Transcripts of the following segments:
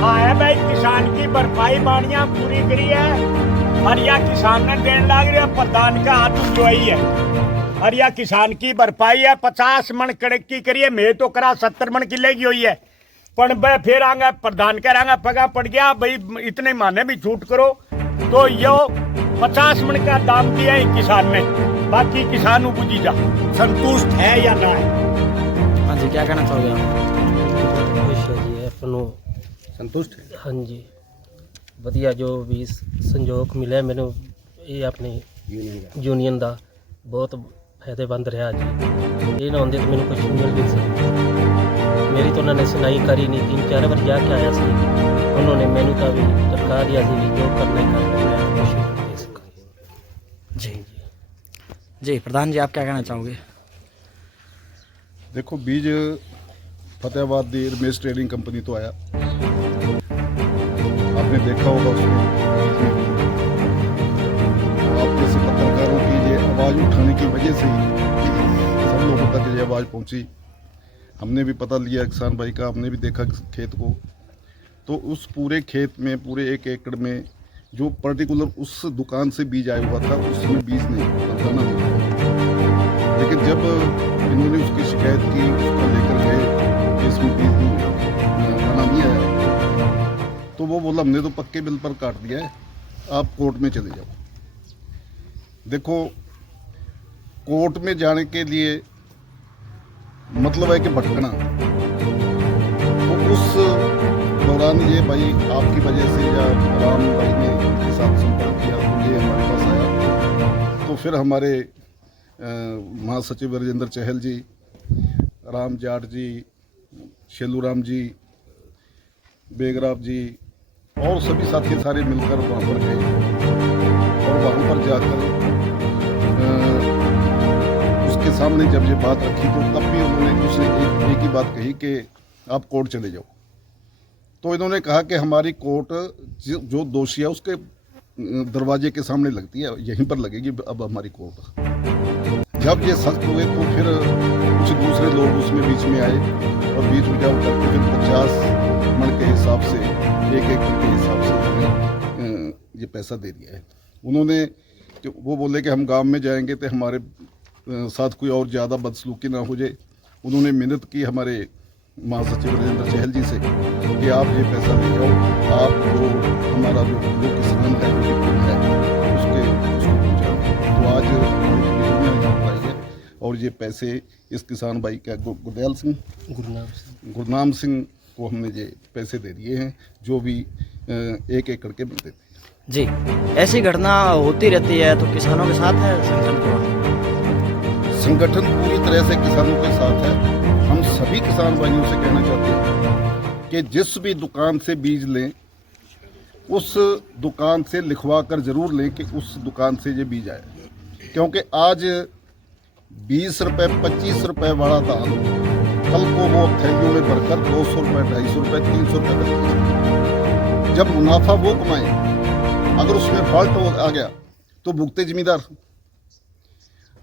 हाँ है भाई, किसान की भरपाई बाड़ियां पूरी करी है और या किसान ने देने लग रहा प्रधान का हाथ उजवाई है और या किसान की भरपाई है 50 मन कड़क की करिए मैं तो करा 70 मन किले की हुई है पर फिर आगे प्रधान करेंगे पगा पड़ गया भाई इतने माने भी छूट करो तो यो 50 मन का दाम दिया है किसान ने, बाकी किसान बुझी जा संतुष्ट है या ना है। हाँ जी, क्या कहना चाहोगे आप? खुश है जी, अपनों संतुष्ट है। हाँ जी, ਵਧੀਆ ਜੋ ਵੀ ਸੰਯੋਗ ਮਿਲਿਆ ਮੈਨੂੰ ਇਹ ਆਪਣੇ ਯੂਨੀਅਨ ਦਾ ਬਹੁਤ ਫਾਇਦੇਮੰਦ ਰਿਹਾ ਜੀ। ਇਹ ਨਾ ਹੁੰਦੇ ਤਾਂ ਮੈਨੂੰ ਕੁਝ ਮਿਲ ਨਹੀਂ ਸਕਦਾ। ਮੇਰੀ ਤਾਂ ਉਹਨਾਂ ਨੇ ਸੁਣਾਈ ਕਰੀ नहीं, 3-4 बार जाके आया सी उन्होंने मैनू का भी टरका दिया सी जो करना मैं खुश जी जी प्रधान जी, आप क्या कहना चाहोगे? देखो, बीज फतेहाबाद दी रमेश ट्रेडिंग कंपनी तो आया, आपने देखा होगा उसमें आप जैसे पत्रकारों की ये आवाज़ उठाने की वजह से ही सब लोगों तक ये आवाज़ पहुंची। हमने भी पता लिया किसान भाई का, हमने भी देखा खेत को, तो उस पूरे खेत में पूरे 1 एकड़ में जो पर्टिकुलर उस दुकान से बीज आया हुआ था उसमें बीज नहीं दाना नहीं था। लेकिन जब इन्होंने उसकी शिकायत की, उसको लेकर गए कि इसमें बीज नहीं दाना नहीं आया, तो वो बोला हमने तो पक्के बिल पर काट दिया है, आप कोर्ट में चले जाओ। देखो, कोर्ट में जाने के लिए मतलब है कि भटकना, तो उस दौरान ये भाई आपकी वजह से या राम भाई ने के साथ संपर्क किया तो ये हमारे पास आया। तो फिर हमारे महासचिव राजेंद्र चहल जी, राम जाट जी, शेलू राम जी, बेगराव जी और सभी साथी सारे मिलकर वहाँ पर गए और वहाँ पर जाकर उसके सामने जब ये बात रखी तो तब भी उन्होंने उसने एक ही बात कही कि आप कोर्ट चले जाओ। तो इन्होंने कहा कि हमारी कोर्ट जो दोषी है उसके दरवाजे के सामने लगती है, यहीं पर लगेगी अब हमारी कोर्ट। जब ये सख्त हुए तो फिर कुछ दूसरे लोग उसमें बीच में आए और बीच में जाओ करके फिर 50 मन के हिसाब से 1 एकड़ के हिसाब से उन्होंने ये पैसा दे दिया है। उन्होंने वो बोले कि हम गांव में जाएंगे तो हमारे साथ कोई और ज़्यादा बदसलूकी ना हो जाए। उन्होंने मिन्नत की हमारे महासचिव राजेंद्र चहल जी से कि आप ये पैसा ले जाओ, आप जो हमारा जो किसान है जो है उसको पहुँचाओ। तो आज हमारी है और ये पैसे इस किसान भाई का गुरनाम सिंह को हमने ये पैसे दे दिए हैं, जो भी 1 एकड़ के मिलते थे। जी, ऐसी घटना होती रहती है तो किसानों के साथ है संगठन पूरा? संगठन पूरी तरह से किसानों के साथ है। हम सभी किसान भाइयों से कहना चाहते हैं कि जिस भी दुकान से बीज लें उस दुकान से लिखवा कर ज़रूर लें कि उस दुकान से ये बीज आया, क्योंकि आज 20 रुपये 25 रुपये वाला दाल कल को वो थैलियों में भरकर 200 रुपये 250 रुपये 300 रुपये तक। जब मुनाफा वो कमाए, अगर उसमें फॉल्ट आ गया तो भुगते जिम्मेदार।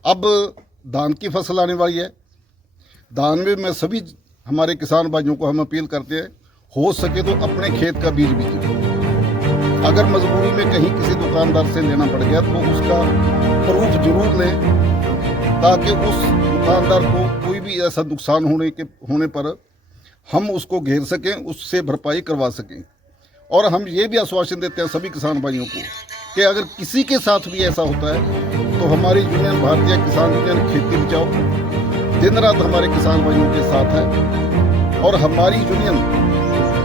अब धान की फसल आने वाली है, धान में मैं सभी हमारे किसान भाइयों को हम अपील करते हैं, हो सके तो अपने खेत का बीज बीजिए। अगर मजबूरी में कहीं किसी दुकानदार से लेना पड़ गया तो उसका प्रूफ जरूर लें, ताकि उस दुकानदार को कोई भी ऐसा नुकसान होने पर हम उसको घेर सकें, उससे भरपाई करवा सकें। और हम ये भी आश्वासन देते हैं सभी किसान भाइयों को कि अगर किसी के साथ भी ऐसा होता है तो हमारी यूनियन भारतीय किसान यूनियन खेती बचाओ दिन रात हमारे किसान भाइयों के साथ है। और हमारी यूनियन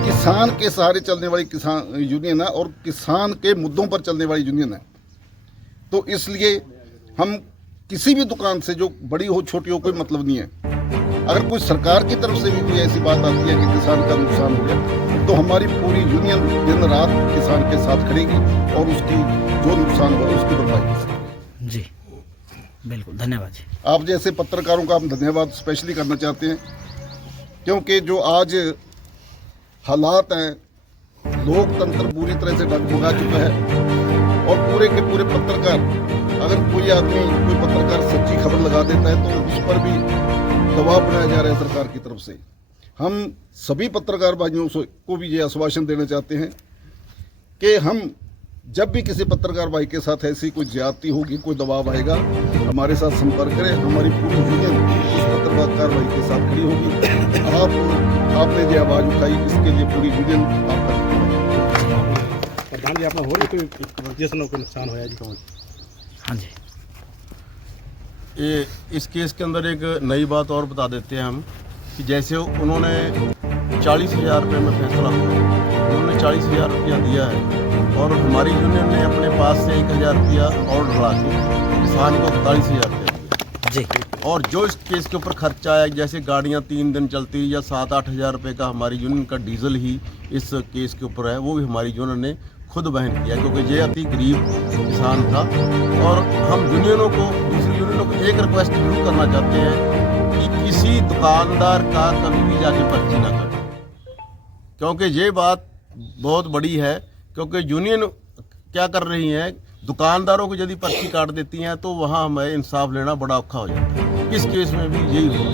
किसान के सहारे चलने वाली किसान यूनियन है और किसान के मुद्दों पर चलने वाली यूनियन है। तो इसलिए हम किसी भी दुकान से, जो बड़ी हो छोटी हो, कोई मतलब नहीं है। अगर कोई सरकार की तरफ से भी कोई ऐसी बात आती है कि किसान का नुकसान हो गया तो हमारी पूरी यूनियन दिन रात किसान के साथ खड़ेगी और उसकी जो नुकसान हुआ उसकी भरपाई कर सकेगी। जी बिल्कुल, धन्यवाद जी। आप जैसे पत्रकारों का हम धन्यवाद स्पेशली करना चाहते हैं, क्योंकि जो आज हालात हैं, लोकतंत्र पूरी तरह से डगमगा चुका है और पूरे के पूरे पत्रकार, अगर कोई आदमी कोई पत्रकार सच्ची खबर लगा देता है तो उस पर भी दबाव बनाया जा रहा है सरकार की तरफ से। हम सभी पत्रकार भाइयों को भी ये आश्वासन देना चाहते हैं कि हम जब भी किसी पत्रकार भाई के साथ ऐसी कोई ज्यादती होगी, कोई दबाव आएगा, हमारे साथ संपर्क करें। हमारी पूरी यूनियन उस पत्रकार भाई के साथ खड़ी होगी। आपने जो आवाज़ उठाई, इसके लिए पूरी यूनियन आपका प्रधान जी अपना हो रही कोई जिसनों को नुकसान होया जी? हाँ जी। ये इस केस के अंदर एक नई बात और बता देते हैं हम कि जैसे उन्होंने 40,000 रुपये में फैसला हुआ, उन्होंने 40,000 रुपया दिया है और हमारी यूनियन ने अपने पास से 1,000 रुपया और डला के किसान को 41,000 रुपया दिया जी। और जो इस केस के ऊपर खर्चा है, जैसे गाड़ियाँ 3 दिन चलती या 7-8 हज़ार रुपये का हमारी यूनियन का डीजल ही इस केस के ऊपर है, वो भी हमारी यूनियन ने खुद वहन किया, क्योंकि ये अति गरीब किसान था। और हम यूनियनों को, दूसरी यूनियनों को एक रिक्वेस्ट जरूर करना चाहते हैं कि किसी दुकानदार का कभी भी जाके पर्ची ना करें, क्योंकि ये बात बहुत बड़ी है। क्योंकि यूनियन क्या कर रही है, दुकानदारों को यदि पर्ची काट देती हैं तो वहाँ हमें इंसाफ लेना बड़ा औखा हो जाता है। इस केस में भी यही हुआ,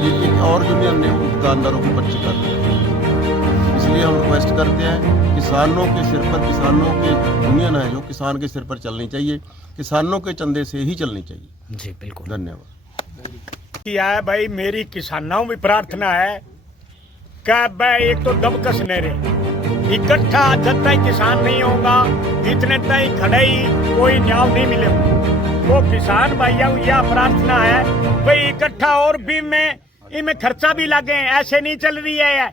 ये एक और यूनियन ने दुकानदारों की पर्ची काट दी। इसलिए हम रिक्वेस्ट करते हैं, किसानों के सिर पर, किसानों के यूनियन है जो किसान के सिर पर चलनी चाहिए, किसानों के चंदे से ही चलनी चाहिए। जी बिल्कुल। धन्यवाद। किया है भाई, मेरी किसानों में प्रार्थना है कि भाई एक तो दबकस नहीं रहे, इकट्ठा जब तक किसान नहीं होगा, इतने तक खड़े ही कोई न्याय नहीं मिलेगा। तो किसान भाइयों यह प्रार्थना है भाई इकट्ठा, और भी में इनमें खर्चा भी लगे, ऐसे नहीं चल रही है।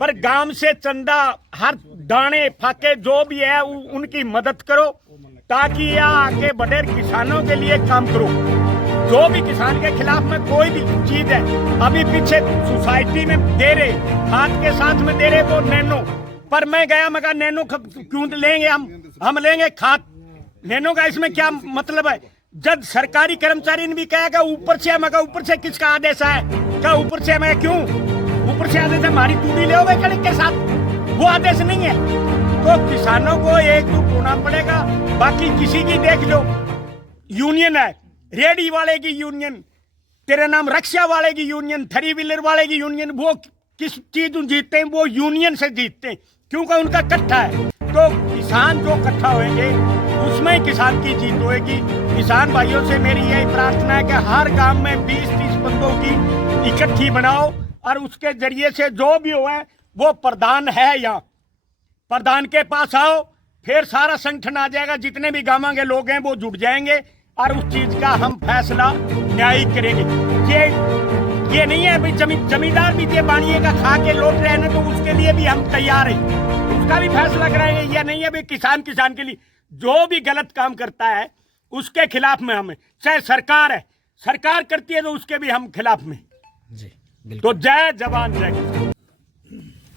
पर गांव से चंदा, हर दाने फाके जो भी है उनकी मदद करो, ताकि यह आगे बढ़े, किसानों के लिए काम करो। जो भी किसान के खिलाफ में कोई भी चीज है, अभी पीछे सोसाइटी में दे रहे, खाद के साथ में दे रहे वो नैनो, पर मैं गया, मैं कहा नैनो क्यों लेंगे हम लेंगे खाद, नैनो का इसमें क्या मतलब है? जब सरकारी कर्मचारी ने भी कहा ऊपर से, मैं कहा ऊपर से किसका आदेश है? क्या ऊपर से? मैं क्यों ऊपर से आदेश है? हमारी तूड़ी ले कड़क के साथ, वो आदेश नहीं है। तो किसानों को एकजुट होना पड़ेगा। बाकी किसी की देख लो, यूनियन है, रेडी वाले की यूनियन, तेरे नाम रक्षा वाले की यूनियन, 3 व्हीलर वाले की यूनियन, वो किस चीज जीतते हैं? वो यूनियन से जीतते हैं, क्योंकि उनका इकट्ठा है। तो किसान जो इकट्ठा होंगे उसमें किसान की जीत होगी। किसान भाइयों से मेरी यही प्रार्थना है कि हर गांव में 20-30 बंदों की इकट्ठी बनाओ, और उसके जरिए से जो भी हो वो प्रधान है यहाँ, प्रधान के पास आओ, फिर सारा संगठन आ जाएगा, जितने भी गांव के लोग हैं वो जुट जाएंगे और उस चीज का हम फैसला न्यायिक करेंगे। ये नहीं है भाई जमींदार भी ये बानिए का खा के लौट रहे हैं, तो उसके लिए भी हम तैयार हैं, उसका भी फैसला कराएंगे। ये नहीं है भाई किसान के लिए, जो भी गलत काम करता है उसके खिलाफ में हमें, चाहे सरकार है, सरकार करती है तो उसके भी हम खिलाफ में। जी बिल्कुल। तो जय जवान जय किसान।